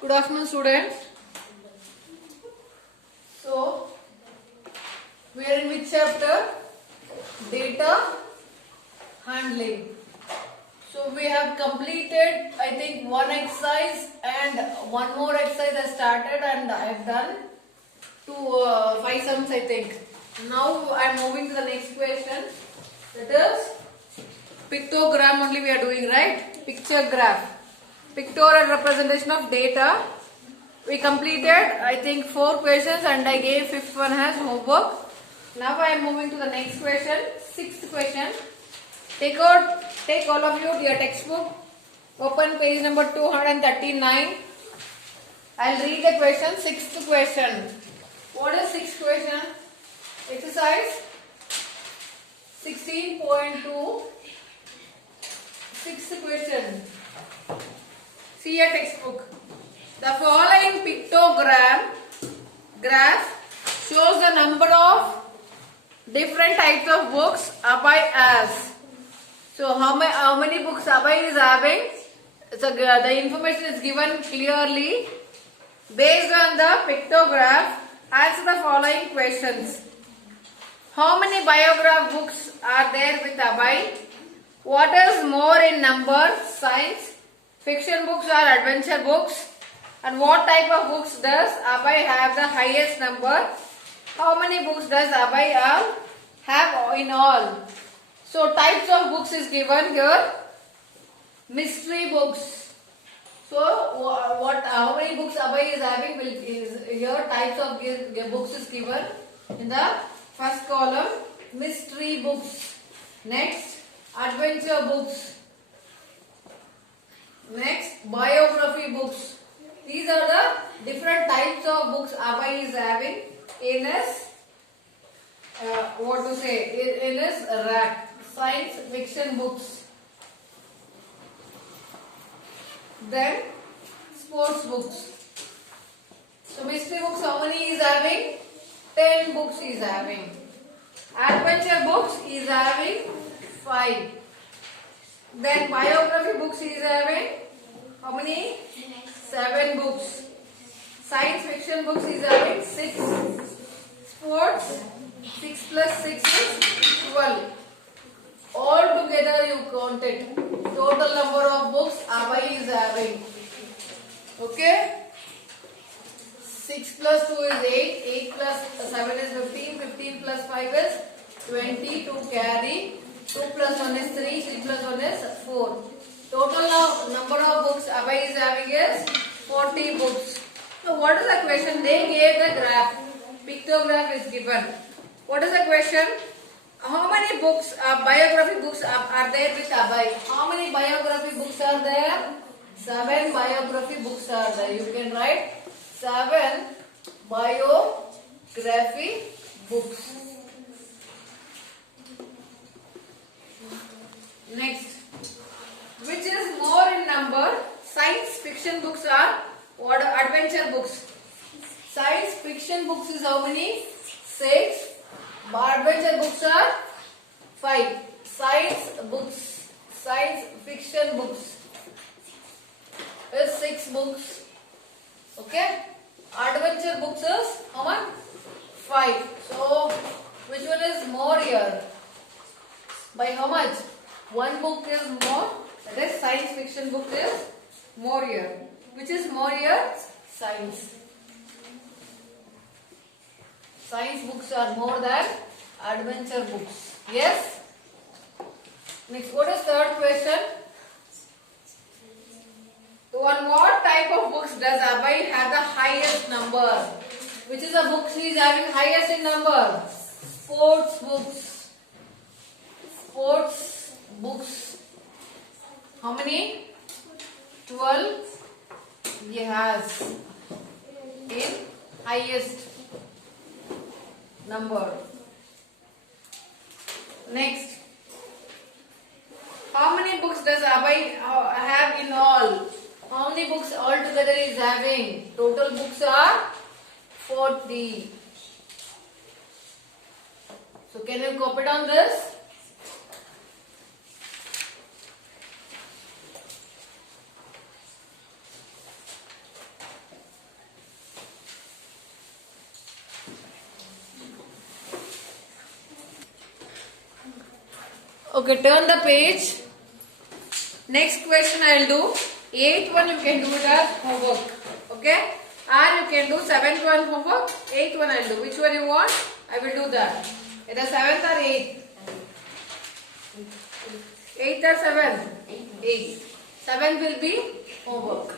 Good afternoon, students. So, we are in which chapter? Data handling. So, we have completed, I think, one exercise and one more exercise I started and I have done 5 sums, I think. Now, I am moving to the next question. That is pictogram only we are doing, right? Picture graph. Pictorial representation of data. We completed, I think, 4 questions and I gave 5th one as homework. Now I am moving to the next question, 6th question. Take all of you your textbook, open page number 239. I'll read the question, 6th question. What is 6th question? Exercise 16.2, 6th question. See your textbook. The following pictogram graph shows the number of different types of books Abhay has. So how many books Abhay is having? So the information is given clearly. Based on the pictograph, answer the following questions. How many biograph books are there with Abhay? What is more in number? Science, fiction books or adventure books? And what type of books does Abhay have the highest number? How many books does Abhay have in all? So types of books is given here. Mystery books. So how many books Abhay is having is here. Types of books is given in the first column. Mystery books. Next, adventure books. Next, biography books. These are the different types of books Abhay is having in his in his rack. Science fiction books. Then sports books. So mystery books, how many is having? 10 books is having. Adventure books is having 5. Then biography books is having how many? 7 books. Science fiction books is having 6. Sports, 6 plus 6 is 12. All together you count it. Total number of books Abhay is having. Okay? 6 plus 2 is 8. 8 plus 7 is 15. 15 plus 5 is 20 to carry. 2 plus 1 is 3. 3 plus 1 is 4. Total number of books Abhay is having is 40 books. So what is the question? They gave the graph. Pictograph is given. What is the question? How many books, biography books are there with Abhay? How many biography books are there? 7 biography books are there. You can write 7 biography books. Next. Which is more in number? Science fiction books are what? Adventure books. Science fiction books is how many? 6. Adventure books are 5. Science books, science fiction books is 6 books. Okay. Adventure books is how much? 5. So which one is more here? By how much? One book is more. That is science fiction book is more here. Which is more here? Science. Science books are more than adventure books. Yes? Next, what is third question? On what type of books does Abhay have the highest number? Which is the books he is having highest in number? Sports books. Sports books. How many? 12 he has in highest number. Next, how many books does Abhay have in all? How many books altogether is having? Total books are 40. So can you copy down this? Okay, turn the page. Next question I will do. 8th one you can do it as homework. Okay? Or you can do 7th one homework. 8th one I will do. Which one you want? I will do that. Either 7th or 8th. 8th or 7th? 8th. 7th will be homework.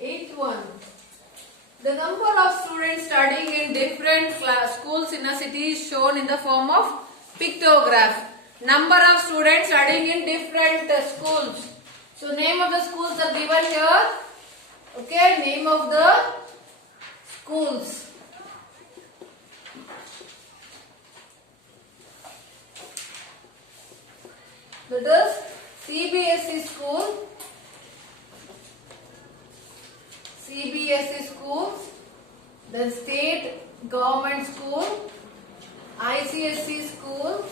Eighth one. The number of students studying in different schools in a city is shown in the form of pictograph. Number of students studying in different schools. So name of the schools are given here. Okay, name of the schools. That is CBSE school. CBSE schools, then state government school, ICSE schools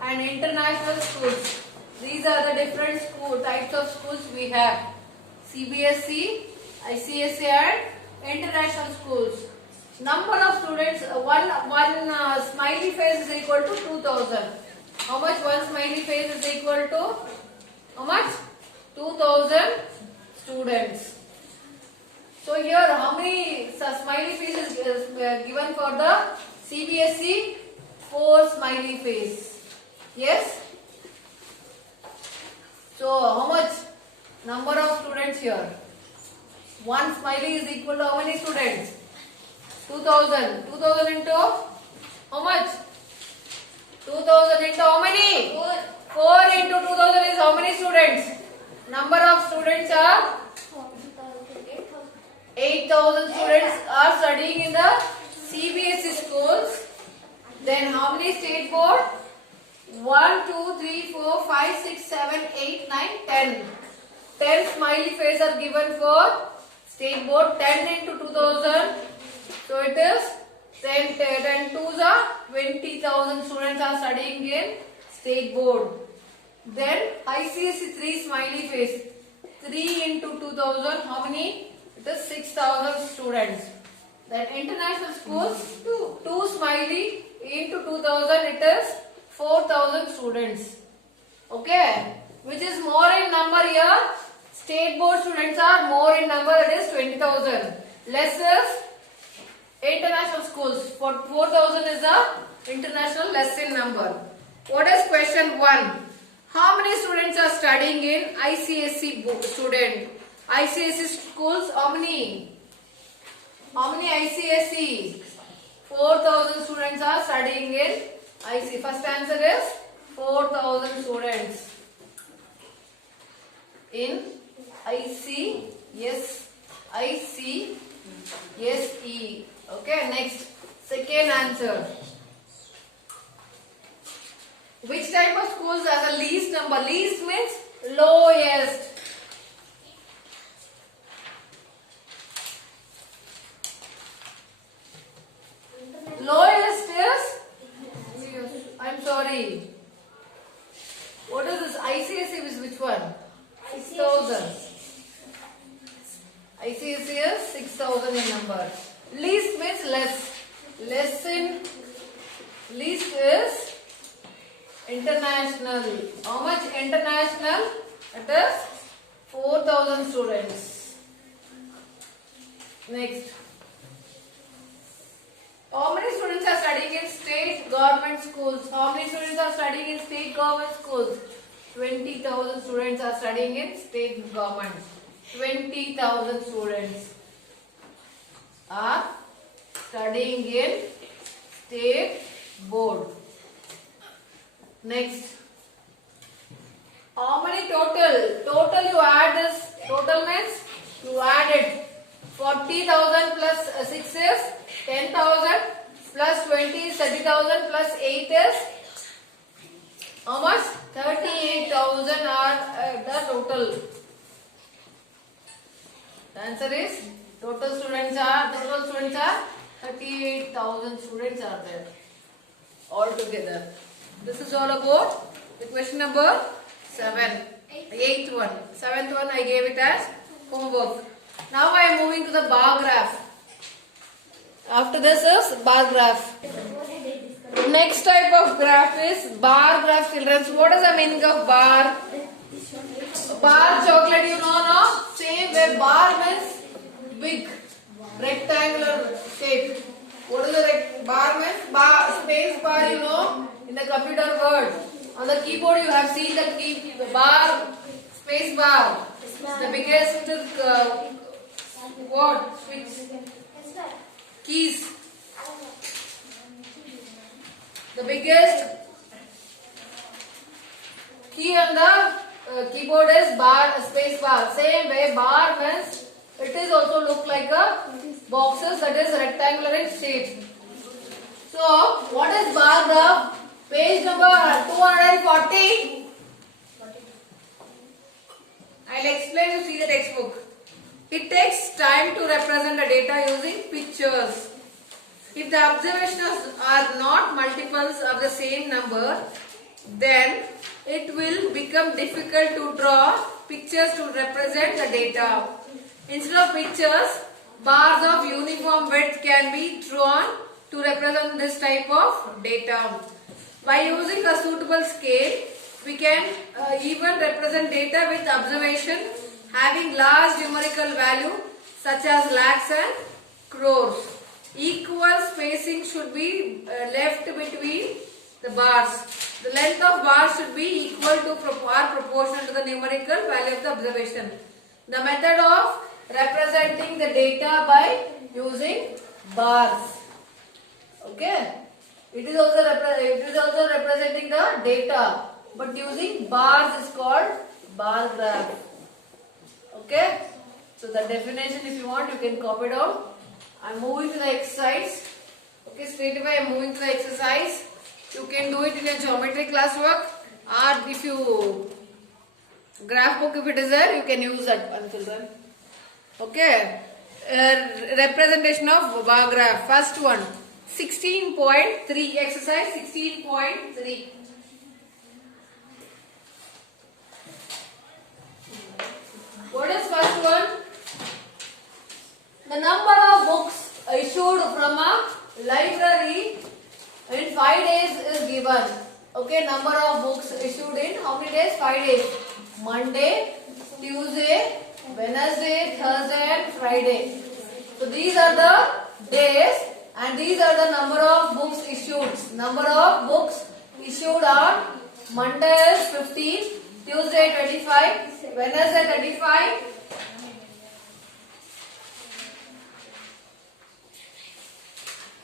and international schools. These are the different types of schools we have. CBSE, ICSE and international schools. Number of students, one smiley face is equal to 2000. How much one smiley face is equal to? How much? 2000 students. So here how many smiley faces is given for the CBSE? 4 smiley face. Yes? So how much number of students here? One smiley is equal to how many students? 2000. 2000 into how much? 2000 into how many? 4 into 2000 is how many students? Number of students are 8,000 students are studying in the CBSE schools. Then how many state board? 1, 2, 3, 4, 5, 6, 7, 8, 9, 10. 10 smiley face are given for state board. 10 into 2000. So it is 10 2s are 20,000 students are studying in state board. Then ICSE 3 smiley face. 3 into 2000, how many? It is 6,000 students. Then international schools, 2 smiley into 2000, it is 4,000 students. Okay. Which is more in number here? State board students are more in number, it is 20,000. Less is international schools. For 4,000 is the international less in number. What is question 1? How many students are studying in ICSE student? ICSE schools, how many? How many ICSE? 4,000 students are studying in ICSE. First answer is 4,000 students in ICSE. Okay, next. Second answer. Which type of schools has the least number? Least means lowest. Lowest is, I'm sorry. What is this? ICSE is which one? 6,000. ICSE is 6,000 in number. Least means less. Least is international. How much international? It is 4,000 students. Next. How many students are studying in state government schools? How many students are studying in state government schools? 20,000 students are studying in state government. 20,000 students are studying in state board. Next. How many total? Total you add this. Total means you added 40,000 plus 6 is 10,000 plus 20 is 30,000 plus 8 is how much? 38,000 are the total. The answer is total students are 38,000 students are there altogether. This is all about the question number 7. 8th one. 7th one I gave it as homework. Now I am moving to the bar graph. After this is bar graph. Next type of graph is bar graph, children. So what is the meaning of bar? Bar chocolate, you know, no? Same way, bar means big rectangular shape. What is the bar means? Bar, space bar, you know, in the computer word. On the keyboard you have seen the bar, space bar. The biggest what? Switch. Keys. The biggest key on the keyboard is bar, space bar. Same way, bar means it is also look like a boxes that is rectangular in shape. So, what is bar graph? Page number 240. I'll explain to see the textbook. It takes time to represent the data using pictures. If the observations are not multiples of the same number, then it will become difficult to draw pictures to represent the data. Instead of pictures, bars of uniform width can be drawn to represent this type of data. By using a suitable scale, we can even represent data with observation having large numerical value such as lakhs and crores. Equal spacing should be left between the bars. The length of bars should be equal to or proportional to the numerical value of the observation. The method of representing the data by using bars. Okay. It is also representing the data, but using bars is called bar graph. Okay. So the definition, if you want, you can copy down. I am moving to the exercise. Okay, straight away I am moving to the exercise. You can do it in a geometry classwork, or if you graph book, if it is there, you can use that one, children. Okay, representation of bar graph. First one, 16.3, exercise 16.3. What is first one? The number of books issued from a library in 5 days is given. Okay, number of books issued in how many days? 5 days. Monday, Tuesday, Wednesday, Thursday and Friday. So these are the days and these are the number of books issued. Number of books issued on Monday is 15, Tuesday 25, Wednesday 35,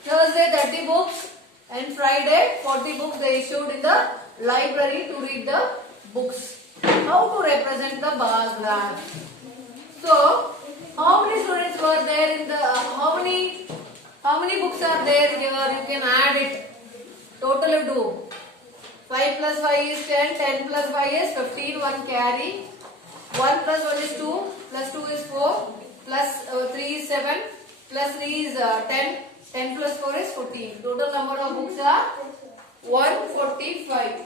Thursday 30 books and Friday 40 books they issued in the library to read the books. How to represent the bar graph? So, how many students were there in the, how many books are there here? You can add it. Total you do. 5 plus 5 is 10, 10 plus 5 is 15, 1 carry. 1 plus 1 is 2, plus 2 is 4, plus 3 is 7, plus 3 is 10, 10 plus 4 is 14. Total number of books are 145.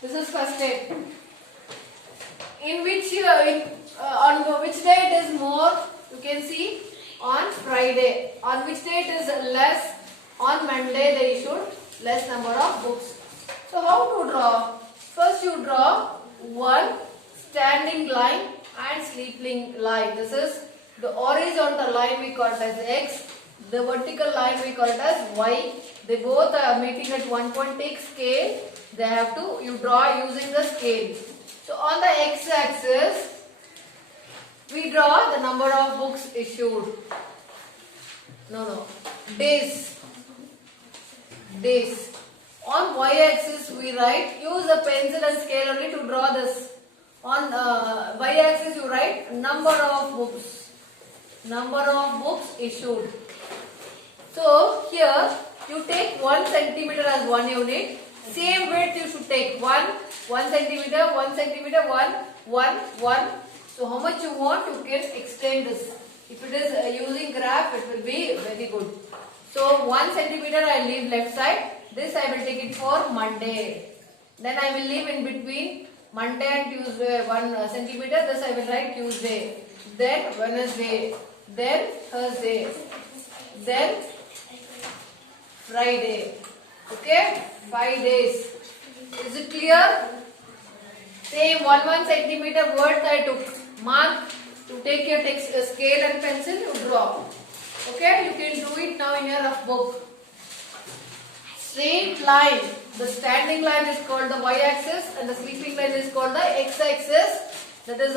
This is first step. In which on which day it is more? You can see on Friday. On which day it is less? On Monday they issued less number of books. So how to draw? First you draw one standing line and sleeping line. This is the horizontal line, we call it as X. The vertical line we call it as Y. They both are meeting at one point. Take scale. They have to, you draw using the scale. So on the X axis, We draw the number of books issued. No. Days. Days. On y-axis we write, use a pencil and scale only to draw this. On y-axis you write number of books. Number of books issued. So here you take 1 centimeter as 1 unit. Same width you should take 1 centimeter, 1 centimeter, 1. So how much you want, you can extend this. If it is using graph, it will be very good. So 1 centimeter I leave left side. This I will take it for Monday. Then I will leave in between Monday and Tuesday 1 centimeter. This I will write Tuesday. Then Wednesday. Then Thursday. Then Friday. Okay? 5 days. Is it clear? Same 1 centimeter words I took. Mark to take your text scale and pencil to draw. Okay? You can do it now in your rough book. Straight line. The standing line is called the y-axis and the sleeping line is called the x-axis. That is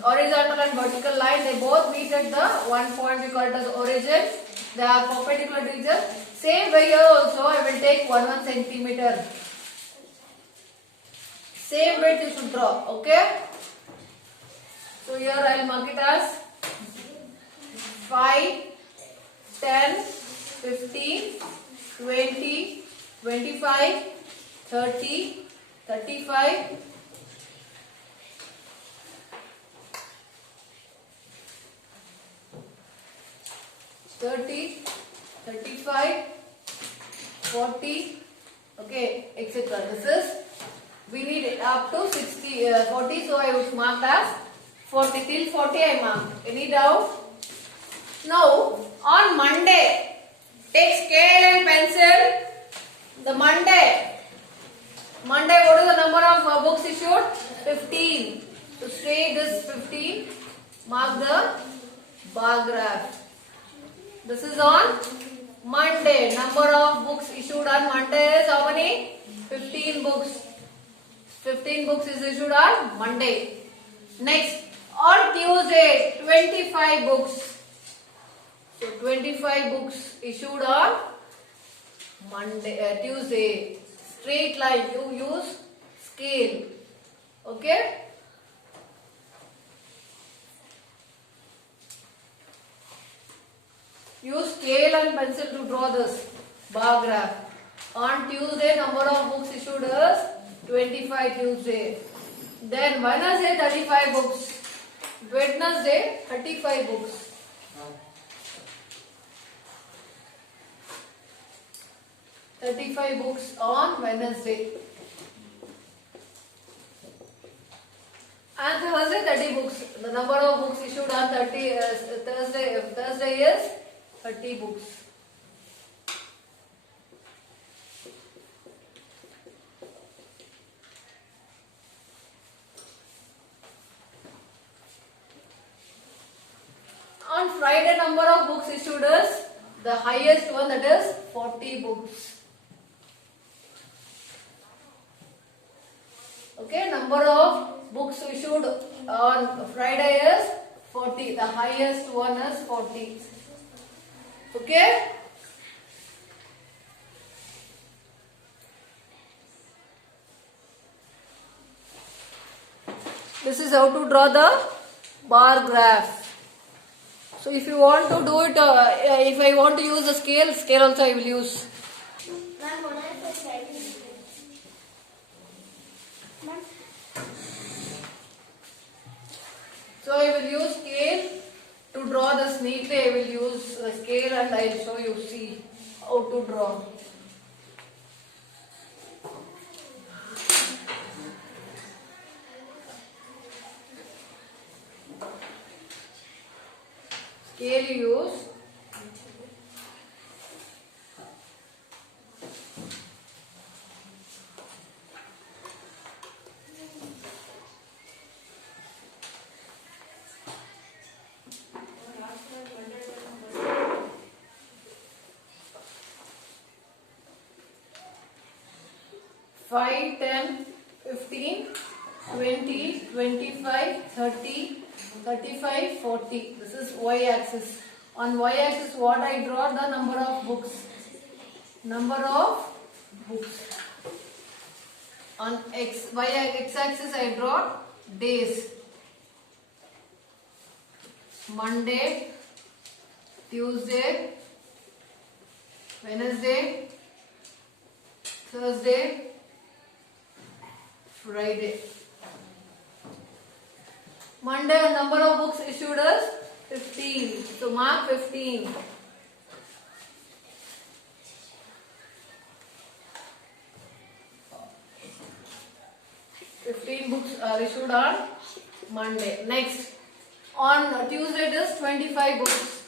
horizontal and vertical line. They both meet at the one point. We call it as origin. They are perpendicular to each other. Same way here also I will take 1 centimeter. Same weight you should draw. Okay. So here I will mark it as 5, 10, 15, 20, 25, 30, 35, 30, 35, 40, okay, etc. This is, we need it up to 60, 40, so I would mark as 40, till 40 I marked. Any doubt? Now, on Monday, take scale and pencil. The Monday, what is the number of books issued? 15. So, say this 15, mark the bar graph. This is on Monday. Number of books issued on Monday is how many? 15 books. 15 books is issued on Monday. Next, on Tuesday, 25 books. So 25 books issued on Monday, Tuesday. Straight line. You use scale. Okay. Use scale and pencil to draw this bar graph. On Tuesday, number of books issued is 25 Tuesday. Then Wednesday, 35 books. Wednesday, 35 books. Books on Wednesday. And Thursday, 30 books. The number of books issued on Thursday is 30 books. On Friday, number of books issued is the highest one, that is 40 books. Okay, number of books issued on Friday is 40. The highest one is 40. Okay. This is how to draw the bar graph. So if you want to do it, if I want to use the scale also I will use. So I will use scale to draw this neatly. I will use scale and I will show you, see how to draw. Scale you use. Five, 10, 15, 20, 25, 30, 35, 40. This is y-axis. On y-axis, what I draw? The number of books. Number of books. On x-axis, I draw days. Monday, Tuesday, Wednesday, Thursday, Friday. Monday, number of books issued is 15. So mark 15. Books are issued on Monday. Next, on Tuesday it is 25 books.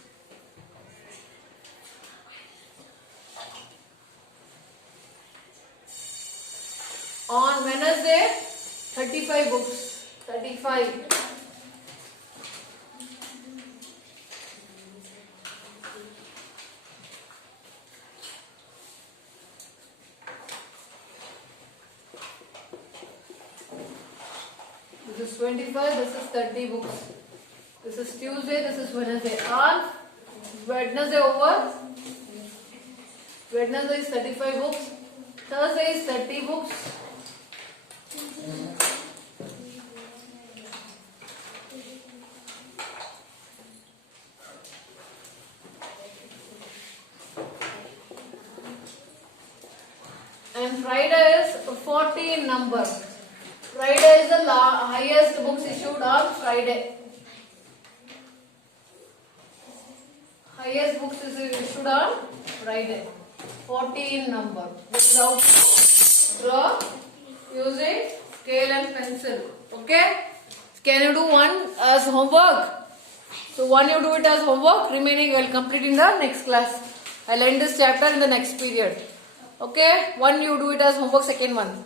On Wednesday, 35 books. 35. This is 25, this is 30 books. This is Tuesday, this is Wednesday. On Wednesday over. Wednesday is 35 books. Thursday is 30 books. And Friday is 40 in number. Friday is the highest books issued on Friday. Highest books is issued on Friday. 40 in number. This is how to draw using scale and pencil. Okay? Can you do one as homework? So one you do it as homework. Remaining I will complete in the next class. I will end this chapter in the next period. Okay? One you do it as homework. Second one.